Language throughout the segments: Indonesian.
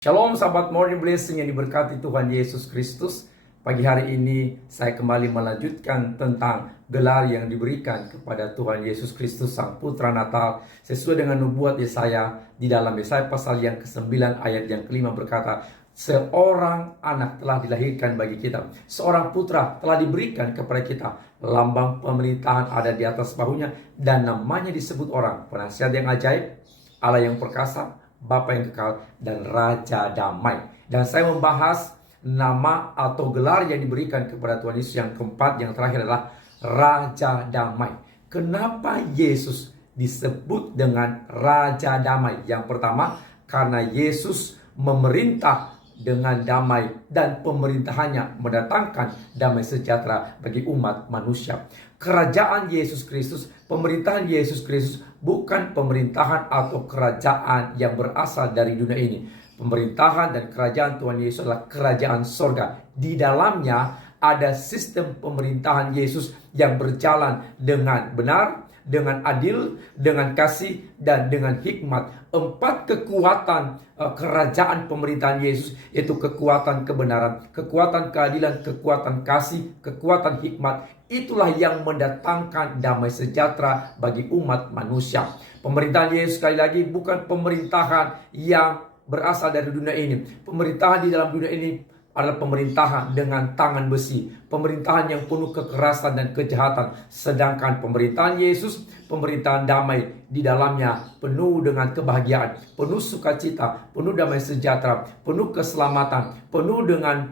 Shalom sahabat Morning Blessing yang diberkati Tuhan Yesus Kristus. Pagi hari ini saya kembali melanjutkan tentang gelar yang diberikan kepada Tuhan Yesus Kristus Sang Putra Natal sesuai dengan nubuat Yesaya. Di dalam Yesaya pasal yang ke-9 ayat yang ke-5 berkata, seorang anak telah dilahirkan bagi kita, seorang putra telah diberikan kepada kita, lambang pemerintahan ada di atas bahunya, dan namanya disebut orang penasihat yang ajaib, Allah yang perkasa, Bapa yang kekal, dan Raja Damai. Dan saya membahas nama atau gelar yang diberikan kepada Tuhan Yesus yang keempat, yang terakhir adalah Raja Damai. Kenapa Yesus disebut dengan Raja Damai? Yang pertama, karena Yesus memerintah dengan damai dan pemerintahannya mendatangkan damai sejahtera bagi umat manusia. Kerajaan Yesus Kristus, pemerintahan Yesus Kristus bukan pemerintahan atau kerajaan yang berasal dari dunia ini. Pemerintahan dan kerajaan Tuhan Yesus adalah kerajaan sorga. Di dalamnya ada sistem pemerintahan Yesus yang berjalan dengan benar, dengan adil, dengan kasih, dan dengan hikmat. 4 kekuatan kerajaan pemerintahan Yesus, yaitu kekuatan kebenaran, kekuatan keadilan, kekuatan kasih, kekuatan hikmat. Itulah yang mendatangkan damai sejahtera bagi umat manusia. Pemerintahan Yesus sekali lagi bukan pemerintahan yang berasal dari dunia ini. Pemerintahan di dalam dunia ini adalah pemerintahan dengan tangan besi, pemerintahan yang penuh kekerasan dan kejahatan. Sedangkan pemerintahan Yesus, pemerintahan damai, di dalamnya penuh dengan kebahagiaan, penuh sukacita, penuh damai sejahtera, penuh keselamatan, penuh dengan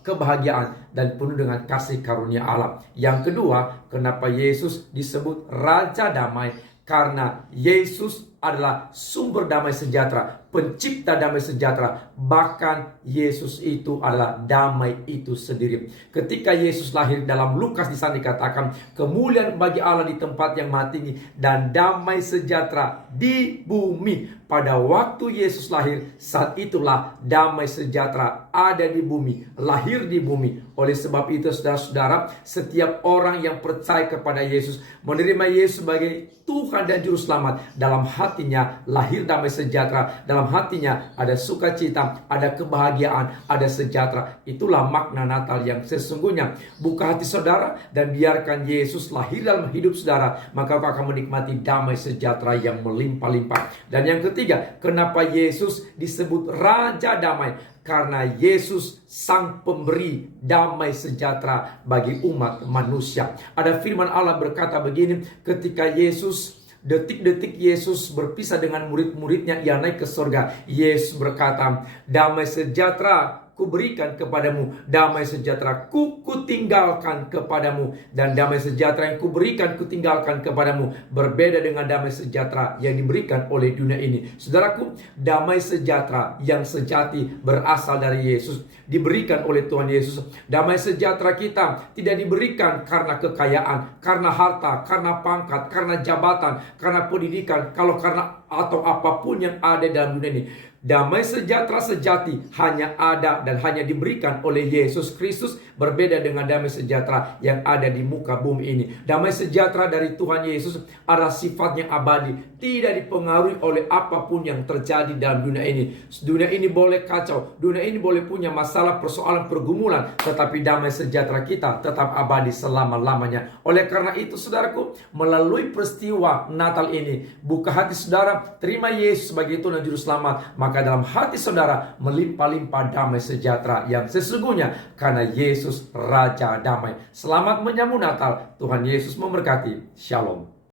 kebahagiaan, dan penuh dengan kasih karunia Allah. Yang kedua, kenapa Yesus disebut Raja Damai? Karena Yesus adalah sumber damai sejahtera, pencipta damai sejahtera. Bahkan Yesus itu adalah damai itu sendiri. Ketika Yesus lahir, dalam Lukas di sana dikatakan, kemuliaan bagi Allah di tempat yang maha tinggi, dan damai sejahtera di bumi. Pada waktu Yesus lahir, saat itulah damai sejahtera ada di bumi, lahir di bumi. Oleh sebab itu, saudara-saudara, setiap orang yang percaya kepada Yesus, menerima Yesus sebagai Tuhan dan Juru Selamat, dalam hatinya lahir damai sejahtera, dalam hatinya ada sukacita, ada kebahagiaan, ada sejahtera. Itulah makna Natal yang sesungguhnya. Buka hati saudara dan biarkan Yesus lahir dalam hidup saudara, maka kau akan menikmati damai sejahtera yang melimpah-limpah. Dan yang ketiga, kenapa Yesus disebut Raja Damai? Karena Yesus sang pemberi damai sejahtera bagi umat manusia. Ada firman Allah berkata begini, ketika Yesus, detik-detik Yesus berpisah dengan murid-muridnya, ia naik ke surga. Yesus berkata, damai sejahtera kuberikan kepadamu, damai sejahtera kutinggalkan kepadamu, dan damai sejahtera yang kuberikan kutinggalkan kepadamu berbeda dengan damai sejahtera yang diberikan oleh dunia ini. Saudaraku, damai sejahtera yang sejati berasal dari Yesus, diberikan oleh Tuhan Yesus. Damai sejahtera kita tidak diberikan karena kekayaan, karena harta, karena pangkat, karena jabatan, karena pendidikan, atau apapun yang ada dalam dunia ini. Damai sejahtera sejati hanya ada dan hanya diberikan oleh Yesus Kristus, berbeda dengan damai sejahtera yang ada di muka bumi ini. Damai sejahtera dari Tuhan Yesus adalah sifatnya abadi, tidak dipengaruhi oleh apapun yang terjadi dalam dunia ini. Dunia ini boleh kacau, dunia ini boleh punya masalah, persoalan, pergumulan, tetapi damai sejahtera kita tetap abadi selama-lamanya. Oleh karena itu, saudaraku, melalui peristiwa Natal ini, buka hati saudara, terima Yesus sebagai Tuhan dan Juru Selamat, maka dalam hati saudara melimpah-limpah damai sejahtera yang sesungguhnya, karena Yesus Raja Damai. Selamat menyambut Natal. Tuhan Yesus memberkati. Shalom.